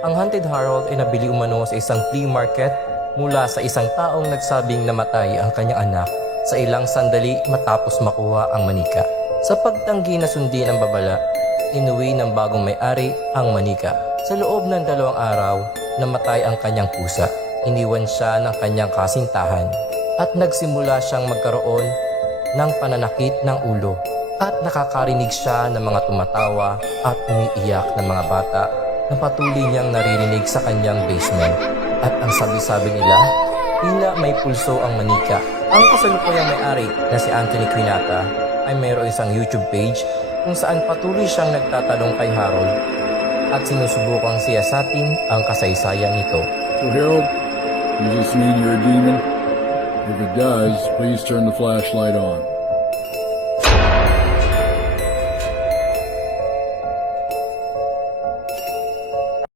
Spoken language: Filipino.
Ang Haunted Harold ay nabili umano sa isang flea market mula sa isang taong nagsabing namatay ang kanyang anak sa ilang sandali matapos makuha ang manika. Sa pagtanggi na sundin ang babala, inuwi ng bagong may-ari ang manika. Sa loob ng 2 araw, namatay ang kanyang pusa. Iniwan siya ng kanyang kasintahan at nagsimula siyang magkaroon ng pananakit ng ulo at nakakarinig siya ng mga tumatawa at umiiyak ng mga bata na patuloy niyang naririnig sa kanyang basement. At ang sabi-sabi nila, tila may pulso ang manika. Ang kasalukuyang may-ari na si Anthony Quinata ay mayroong isang YouTube page kung saan patuloy siyang nagtatanong kay Harold at sinusubukang siyasatin ang kasaysayan nito. So Harold, does this mean you're a demon? If it does, please turn the flashlight on.